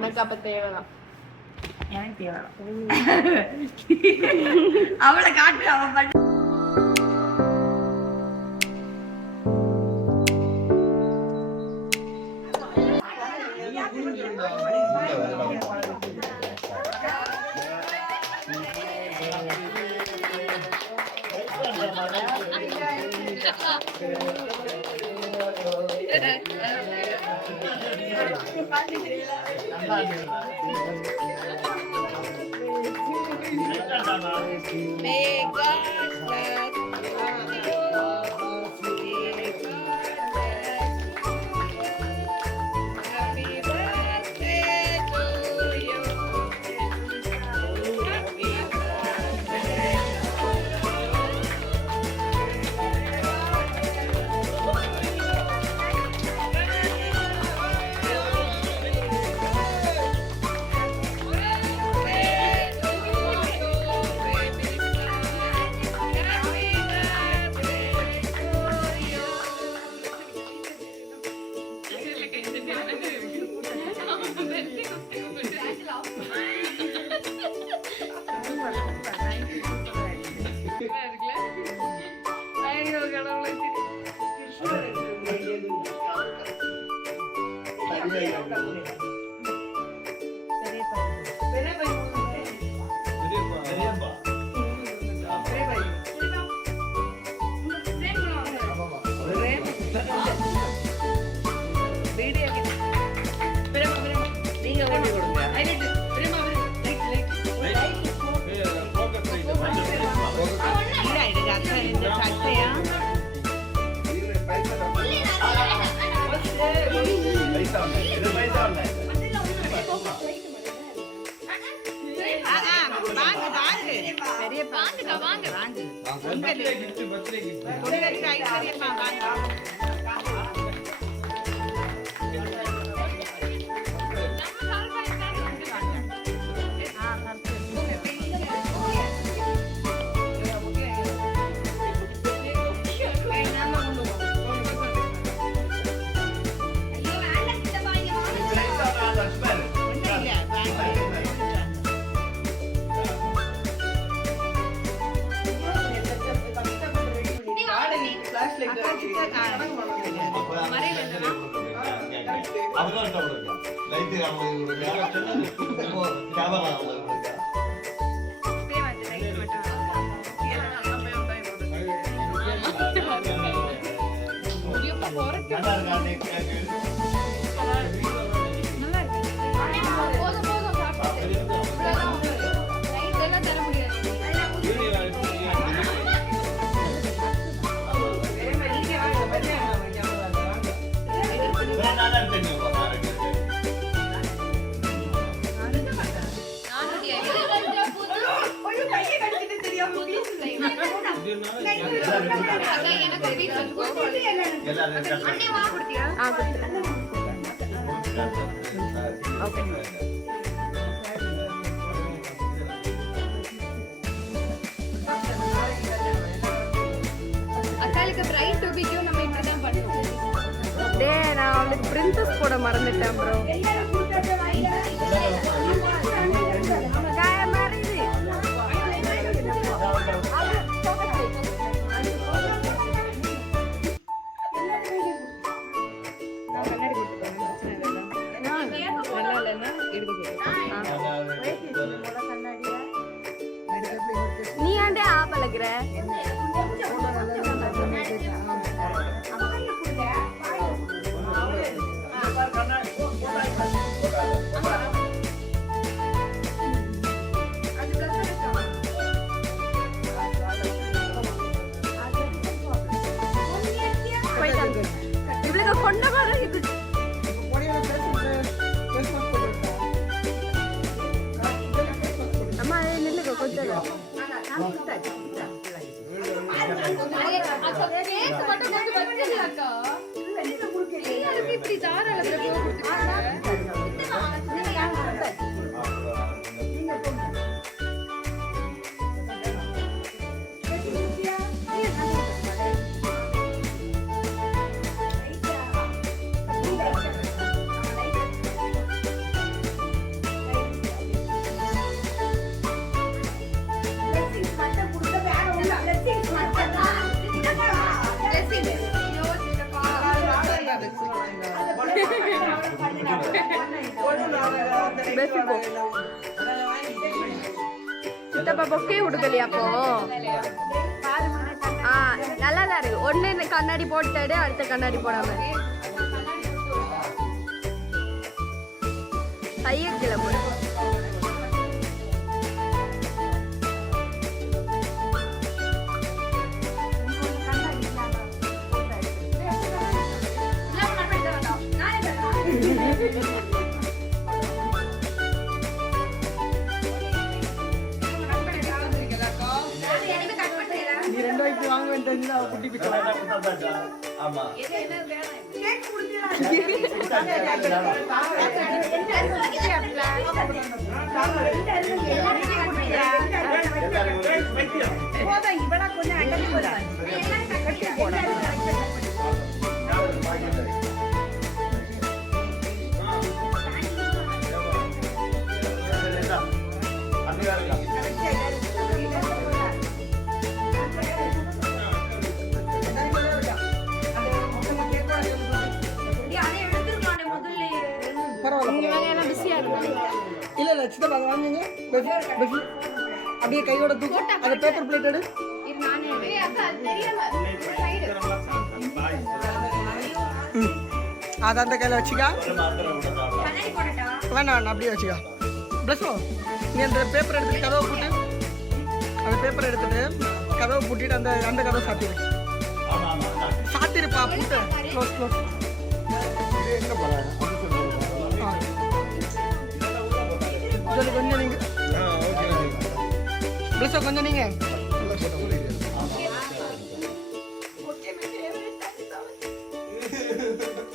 எனக்கு அப்ப தேவைதான். எனக்கு தேவைதான். அவளை காட்டு அவன் பண்ண நான் அவளுக்கு பிரின்சஸ் போட மறந்துட்டேன் ப்ரோ. நீ ஆண்டே ஆ பழகுற பெஃபிகோ. சித்தப்பா பொக்கே கொடுக்கலையா அப்போ? நல்லா தான் இருக்கு. ஒன்னு கண்ணாடி போட்டாடு, அடுத்த கண்ணாடி போடாம கையக்கில போட. வாங்க வேண்டியது குட்டி பிச்சை. ஆமா இவளா கொஞ்சம் அண்டை போட இல்ல இல்ல சித்தப்பா வாங்குங்க. அப்படியே கையோட தூக்கு. அந்த பேப்பர் பிளேட் எடு. அது அந்த கையில வச்சுக்கா. வேணாம் வேணாம் அப்படியே வச்சுக்கா. பிளஸோ நீ அந்த பேப்பர் எடுத்துட்டு கதவை போட்டு, அந்த பேப்பர் எடுத்துட்டு கதவை பூட்டிட்டு அந்த அந்த கதவை சாத்திரு. சாத்திருப்பா பூட்டு. Close close. கொஞ்சம் நீங்க கொஞ்சம் நீங்க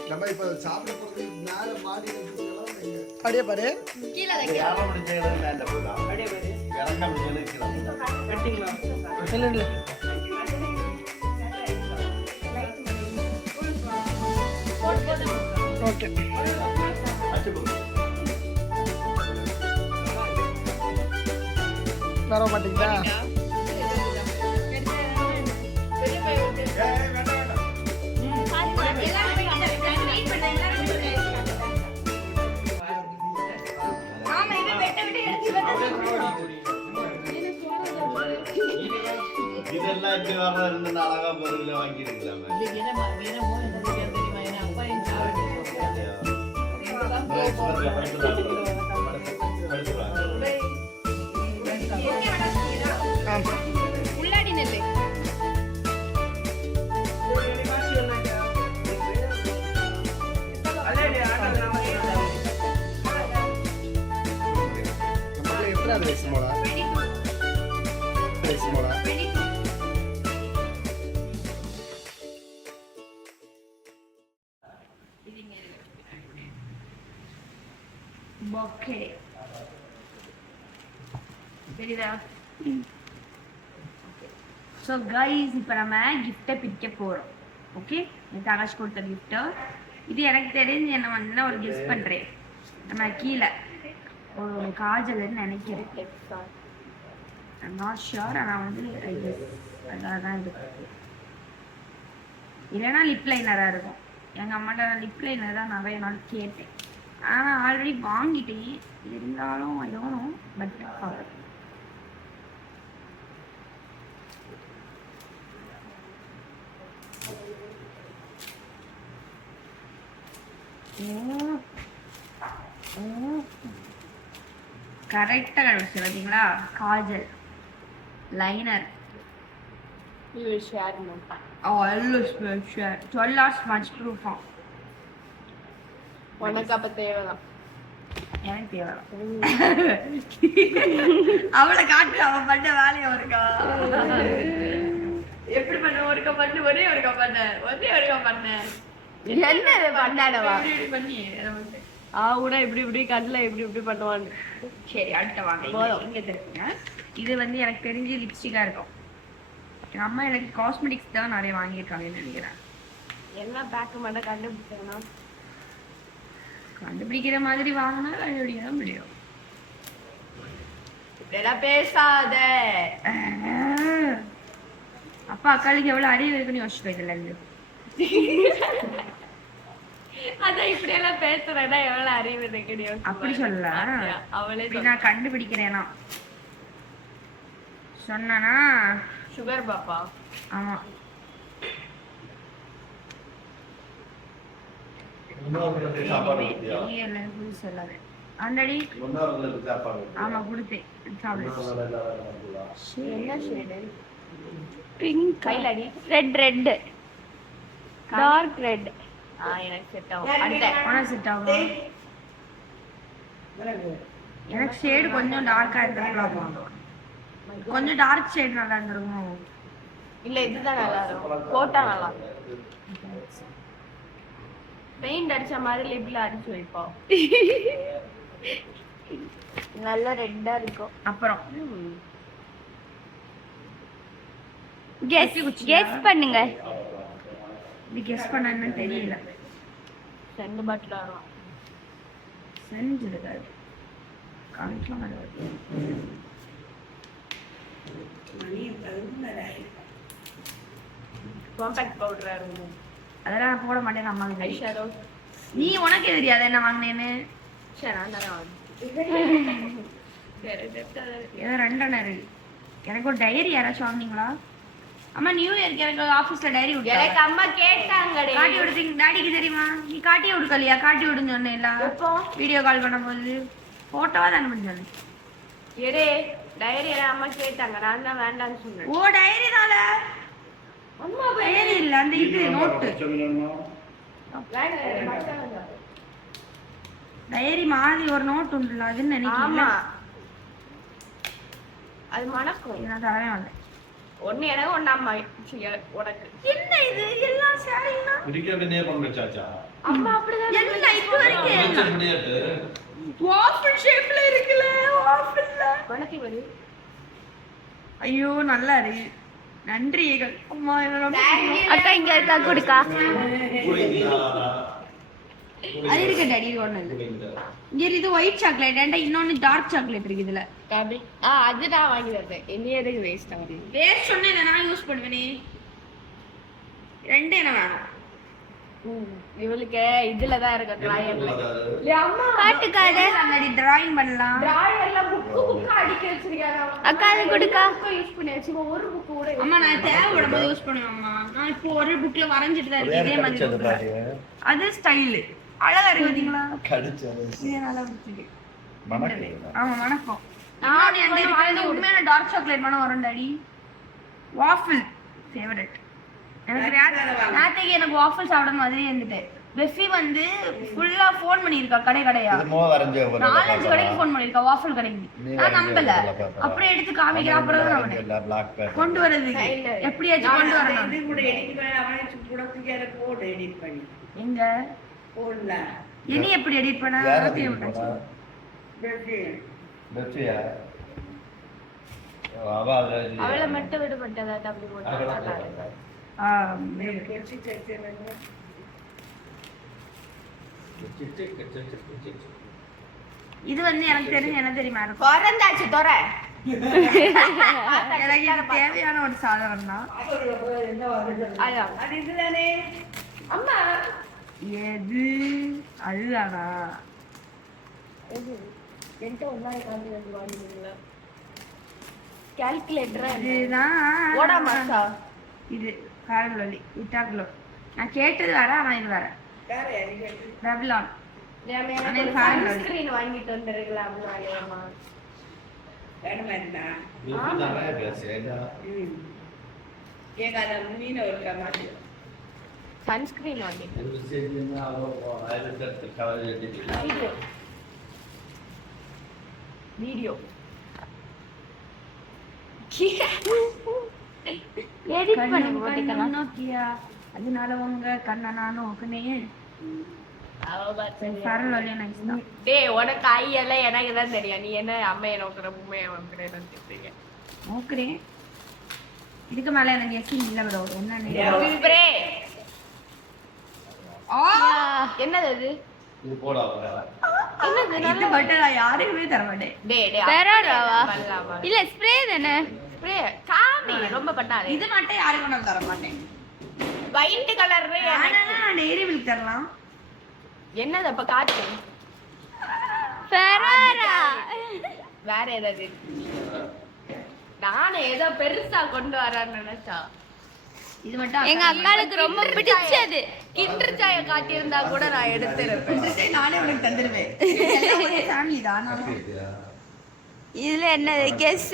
நம்ம இப்ப சாப்பிட போறது மேல மாடி அப்படியே பாரு. இல்ல இல்ல ஓகே வர மாட்டீங்களா? இதெல்லாம் இப்படி வர்றது அழகா பொருள் வாங்கிருக்கலாம். உள்ளாடி நெல்லை பொக்கே தெரியுதா? ஸோ கைஸ் இப்போ நம்ம கிஃப்டை பிரிக்க போகிறோம். ஓகே, எனக்கு ஆகாஷ் கொடுத்த கிஃப்ட்டை. இது எனக்கு தெரிஞ்சு என்ன வந்து ஒரு கெஸ் பண்ணுறேன். நம்ம கீழே ஒரு காஜல்னு நினைக்கிறேன். Not sure. ஆனால் வந்து அதாக தான் இருக்கு. இல்லைன்னா லிப் லைனராக இருக்கும். எங்கள் அம்மாட்ட நான் லிப் லைனர் தான் நிறைய நாள் கேட்டேன். ஆனால் ஆல்ரெடி வாங்கிட்டேன். இருந்தாலும் ஐயோனும் பட் கரெக்டாக கண்டுபிடிச்சு பார்த்தீங்களா? Kajal liner. You will share no. Oh, I will share. 12 hours much proof. உனக்கு அப்ப தேவைதான். எனக்கு தேவைதான். அவளை காட்டு, அவன் பண்ண வேலையை ஒருக்கா எப்படி பண்ண? ஒருக்கா பண்ணு, ஒரே ஒருக்கா பண்ண. என்ன பண்ணாடவா பண்ணி கூட இப்படி இப்படி கண்ணில் இப்படி பண்ணுவாங்க. சரி, அடுத்த வாங்க. இங்கே தெரியுங்க. இது வந்து எனக்கு தெரிஞ்சு லிப்ஸ்டிக்காக இருக்கும். எங்கள் அம்மா எனக்கு காஸ்மெட்டிக்ஸ் தான் நிறைய வாங்கியிருக்காங்கன்னு நினைக்கிறேன். எல்லாம் பேக்கு மட்டும் கண்டுபிடிச்சாங்கன்னா கண்டுபிடிக்கிற மாதிரி வாங்கினா கண்டுபிடிக்க தான் முடியும். இப்படியெல்லாம் பேசாத. அப்பா அக்காளுக்கு எவ்வளோ அறிவு இருக்குன்னு யோசிச்சுக்கோ. இதுல இருந்து அதான் இப்படி எல்லாம் பேசுறேன்னா எவ்வளவு அறிவு கிடையாது. அப்படி சொல்லல. அவளே இப்படி நான் கண்டுபிடிக்கிறேனா சொன்னா சுகர் பாப்பா. ஆமா. புதுசு சொல்லாது ஆல்ரெடி. ஆமா கொடுத்தேன் சாப்பிடு. என்ன ஷேடு? பிங்க் கைலடி ரெட் ரெட் டார்க் ரெட். எனக்கு செட் ஆகும். அந்த உனக்கு செட் ஆகும். எனக்கு ஷேடு கொஞ்சம் டார்க்கா இருந்திருக்கலாம். கொஞ்சம் டார்க் ஷேட் நல்லா இருந்திருக்கும். இல்ல இதுதான் நல்லா இருக்கும். போட்டா நல்லா இருக்கும். பெயிண்ட் அடிச்ச மாதிரி லிப்ல அடிச்சு வைப்போம். நல்ல ரெட்டா இருக்கும். அப்புறம் கெஸ் பண்ணுங்க. இது கெஸ் பண்ண என்னன்னு தெரியல. ரெண்டு பாட்டில் வரும். செஞ்சிருக்காது காமிக்கலாம். காம்பாக்ட் பவுடரா இருக்கும். அதெல்லாம் நான் போட மாட்டேன். அம்மா ஐ ஷேடோ. நீ உனக்கே தெரியாது என்ன வாங்கினேன்னு. சரி நான் தானே வாங்கினேன். ஏதோ 2 இருக்கு. எனக்கு ஒரு டைரி யாராச்சும் வாங்குனீங்களா? அம்மா நியூ இயர்க்கு எனக்கு ஆபீஸ்ல டைரி எனக்கு விட்டாங்க. அம்மா கேட்டாங்கடே. காட்டி விடுறீங்க டாடிக்கு தெரியுமா? நீ காட்டி விடுக்கலையா? காட்டி விடுன்னு சொன்னேன்ல எப்போ? வீடியோ கால் பண்ணும்போது. போட்டோவா தானே பண்ணி. எடே டைரி எல்லாம் அம்மா கேட்டாங்க. நான் தான் வேண்டாம்னு சொன்னேன். ஓ டைரி தால. அம்மா டைரி இல்ல அந்த இது நோட்டு. டைரி மாதிரி ஒரு நோட் உண்டுல அது நினைக்கிறேன். ஆமா அது மணக்கும். நான் தரவே மாட்டேன். ஒன்னு எனக்கு ஒன்னு அம்மா உனக்கு. என்ன இது எல்லாம் ஷேரிங்னா? அம்மா அப்படிதான் என்ன இது வரைக்கும் வாஃபிள் ஷேப்ல இருக்குல. வாஃபிள்ல உனக்கு வரு. ஐயோ நல்லா இருக்கு. நன்றிகள் அம்மா. என்னோட அக்கா இங்க இருக்கா குடுக்கா. அது இருக்கு டாடி ஒண்ணு இல்ல. இங்க இது ஒயிட் சாக்லேட் அண்ட் இன்னொன்னு டார்க் சாக்லேட் இருக்கு இதுல. காபி அது நான் வாங்கி தரேன். என்ன எதுக்கு வேஸ்ட் ஆகுது? வேஸ்ட் சொன்னேன் நான் யூஸ் பண்ணுவேனே. 2 என்ன வேணும்? இவளுக்கு இதுல தான் இருக்கு டிராயர்ல. அம்மா காட்டுக்காத. அங்கடி டிராயிங் பண்ணலாம். டிராயர்ல புக் அடிக்க வச்சிருக்காங்க. அக்கா அது குடுக்கா. யூஸ் பண்ணி வச்சு ஒரு புக் கூட. அம்மா நான் தேவைப்படும் போது யூஸ் பண்ணுவேன் அம்மா. நான் இப்போ ஒரு புக்ல வரைஞ்சிட்டு தான் இருக்கேன். இதே மாதிரி அது ஸ்டைல் அழகா இருக்கு பாத்தீங்களா? இது நல்லா இருக்கு. ஆமா வணக்கம். நான் அந்த இருக்கிறது உண்மையான டார்க் சாக்லேட் மனம் வரும் டாடி. Waffle favourite. எனக்கு நேத்தைக்கு எனக்கு வாஃபிள் சாப்பிடணும் மாதிரியே இருந்துட்டு. பெஃபி வந்து ஃபுல்லா ஃபோன் பண்ணியிருக்கா கடையா. 4-5 கடைக்கு ஃபோன் பண்ணியிருக்கா வாஃபிள் கடைக்கு. நான் நம்பல. அப்படியே எடுத்து காமிக்கிறேன். அப்புறம் நான் கொண்டு வரது எப்படியாச்சும் கொண்டு வரணும். எங்க இனி எப்படி எடிட் பண்ண? அவளை மட்டும் விடுபட்டதா அப்படி போட்டு. இது வந்து எனக்கு தெரிஞ்சு என்ன தெரியுமா இருக்கும்? பிறந்தாச்சு தொற. எனக்கு இது தேவையான ஒரு சாதனம் தான். அம்மா எது அதுதானா? கால்குலேட்டரா இதுதான் ஓடா மாசா. இது கால்குலி விட்டாக்குலோ. நான் கேட்டது வேற ஆனா இது வேற. ரெவ்லான் ஸ்கிரீன் வாங்கிட்டு வந்துருக்கலாம். சன்ஸ்கிரீன் வாங்கிட்டு வீடியோ எடிட் பண்ணி போட்டுக்கலாம். நோக்கியா அதனால உங்க கண்ணை நான் நோக்குனேன். டேய் உனக்கு ஐயெல்லாம் எனக்கு தான் தெரியும். நீ என்ன அம்மையை நோக்குற உண்மையை நோக்குறேன்னு நோக்குறேன். இதுக்கு மேல எனக்கு எஸ்சி இல்ல ப்ரோ. என்ன ஸ்ப்ரே. என்னது அது? இது போடா இது மட்டும் நான் யாருக்குமே தர மாட்டேன். பெரோடாவா? இல்ல ஸ்ப்ரே தானே. ஸ்ப்ரே காமி ரொம்ப பண்ணாதே. இது மட்டும் யாருக்கும் நான் தர மாட்டேன். ஒயிட் கலர் நான் டெய்ரி மில்க் தரலாம். என்னது அப்ப காட்டு ஃபெராரா. வேற ஏதாவது நானே ஏதோ பெருசா கொண்டு வரான்னு நினைச்சா இது மட்டும் எங்க அக்காளுக்கு ரொம்ப பிடிச்சது. கிண்டர் சாய காட்டியிருந்தா கூட நான் எடுத்துருப்பேன். நானே உனக்கு தந்துருவேன். ஃபேமிலி தான். இதுல என்னது கெஸ்?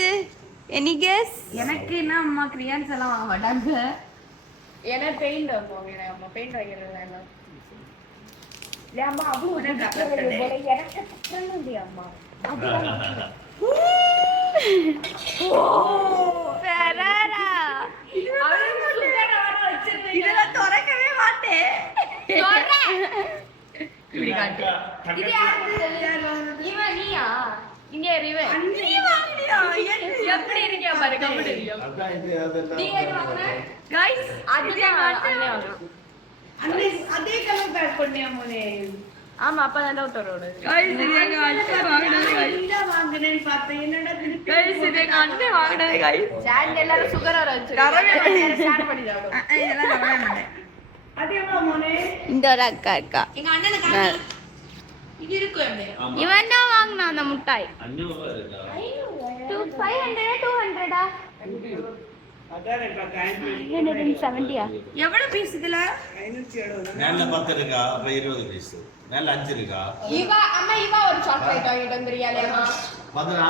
Any guess? எனக்கு என்ன அம்மா கிரியான்ஸ் எல்லாம் வாங்க மாட்டாங்க. ஏன்னா பெயிண்ட் வைப்போம். அம்மா பெயிண்ட் வைக்கிறது என்ன அம்மா அவ்வளோ அம்மா ஃபெராரா. இதெல்லாம் திறக்கவே மாட்டேன். இப்படி காட்டு. இது யாரு? இவன் நீயா? இங்க இவன். எப்படி இருக்கியா பாரு கம்பெனி. அதான் இது அதெல்லாம் நீ எது வாங்குன? Guys, அதுதான் அண்ணே வாங்குறான். அதே கலர் பேக் பண்ணேன் மோனே. ஆமா அப்ப தான் டவுட் வரும். Guys, இது எங்க அண்ணன் வாங்குனது guys. இத வாங்குனேன்னு பார்த்தேன். என்னடா திருப்பி Guys, இது எங்க அண்ணன் வாங்குனது guys. சாண்ட் எல்லாரும் சுகர் வர வச்சு. தரவே மாட்டேன். ஸ்டார்ட் பண்ணி சாப்பிடு. இதெல்லாம் தரவே மாட்டேன். அது எவ்வளவு மோனே? இந்த ஒரு அக்கா இருக்கா. எங்க அண்ணனுக்கு காமி. இது இருக்கு எப்படி? இவன் தான் வாங்கினான் அந்த முட்டாய். 500 இருக்கா? 500 200 570 எவ்வளவு பீஸ் இதுல? மேல 10 இருக்கா? அப்ப 20 பீஸ். மேல 5 இருக்கா? இவா ஒரு சாக்லேட் வாங்கிட்டு வந்திருக்கியாலேமா? 16ஆ?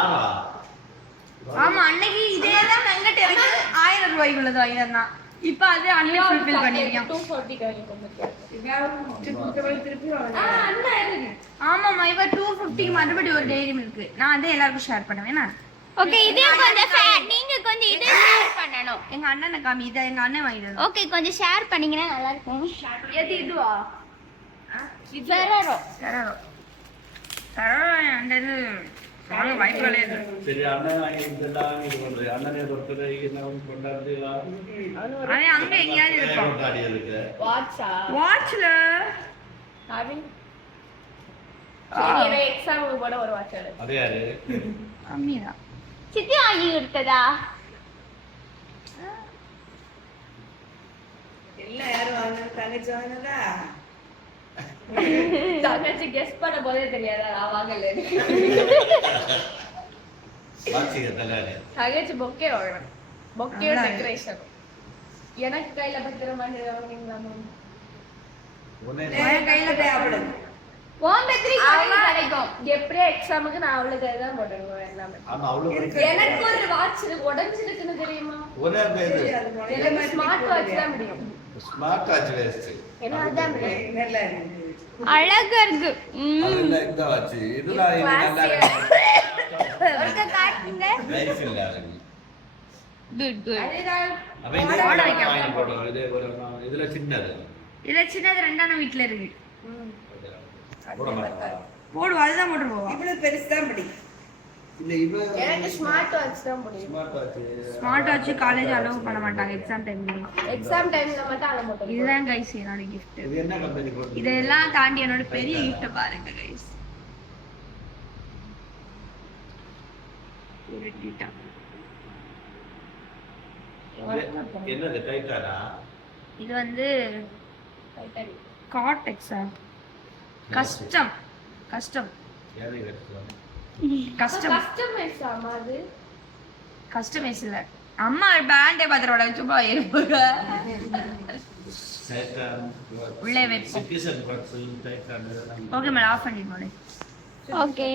ஆமா அன்னைக்கு இதே தான் வெங்கட் எனக்கு 1000 ரூபாய்க்குள்ளது வாங்கினான். இப்போ அது அண்ணன் ஃபுல்ஃபில் பண்ணிருக்கான். 240 வாங்கி கொண்டுட்டாரு. ஆமாமா இவ 250 மறுபடியும் ஒரு டெய்ரி மில்க். நான் அதே எல்லாருக்கும் ஷேர் பண்ணுவேனா? ஓகே இதே கொஞ்சம் நீங்க கொஞ்சம் இத ஷேர் பண்ணனும். எங்க அண்ணனை காமி இத எங்க அண்ணன் வாங்கிடுறான். ஓகே கொஞ்சம் ஷேர் பண்ணீங்கன்னா நல்லா இருக்கும். எது இதுவா? ஃபெராரோ. தரோ அந்த வாங்க வாய்ப்புகளே இல்ல. சரி அண்ணன் வாங்கி இதெல்லாம் இது பண்றது. அண்ணனே ஒருத்தர் என்ன கொண்டாடுது? அவன் அங்க எங்கயாவது இருப்பான். கொண்டாடி இருக்கு. வாட்சா? வாட்ச்ல ஹேவிங் சரி எக்ஸாமுக்கு போட ஒரு வாட்ச் எடு. அதே யாரு? கம்மியா. சித்தி வாங்கி கொடுத்ததா? இல்ல யாரும் வாங்குறது தங்கச்சி வாங்குனதா? தங்கச்சி கெஸ் பண்ண போதே தெரியாதா நான் வாங்கல. வாட்சிக தலானே. தங்கச்சி பொக்கே வாங்குறேன். Bouquet decoration. எனக்கு கையில பத்திரமா வாங்குறீங்களா? உன்னை என் கையில தேவைப்படுது. ஓம் பெத்ரி கிடைக்கும். எப்படியே எக்ஸாமுக்கு நான் அவளுக்கு தான் போட்டுருவேன் எல்லாமே. ஆமா அவ்வளவு எனக்கு ஒரு வாட்ச் உடைஞ்சிருக்குன்னு தெரியுமா? ஒரே பேரு எனக்கு ஸ்மார்ட் வாட்ச் தான் முடியும். Smart watch waste. ஏன்னா அதான் முடியும். அழகா இருக்கு. அதுல இந்த வாட்ச் இதுல நல்லா ஒருக்க காட்டுங்க. லைஃப் இல்ல அது. Good good. அதுதான் அப்ப இந்த வாங்கி போடுறோம். இது ஒரு இதுல சின்னது. இதுல சின்னது ரெண்டான வீட்ல இருக்கு. போட மாட்டேன். போடுவா அதுதான் போட்டு போவா. இவ்வளவு பெருசு தான் படி. இல்ல இவ எனக்கு ஸ்மார்ட் வாட்ச் தான் முடியும். Smart watch smart watch college allow பண்ண மாட்டாங்க எக்ஸாம் டைம்ல. எக்ஸாம் டைம்ல மட்டும் அத மட்டும். இதுதான் கைஸ் என்னோட gift. இது என்ன கம்பெனி போடுறது? இதெல்லாம் தாண்டி என்னோட பெரிய gift பாருங்க கைஸ். ஒரு டீட்டா. என்னது டைட்டானா? இது வந்து கார்டெக்ஸா? கஸ்டம். யாரை கட்டுறாங்க? கஸ்டமைஸ் ஆமா அது. கஸ்டமைஸ் இல்ல. அம்மா பேண்டே பாத்திரோட சும்மா இருப்பாங்க. டைட்டான் உள்ளே வைப்போம். Citizen buds Titan. Okay madam off பண்ணிடுவோம். ஓகே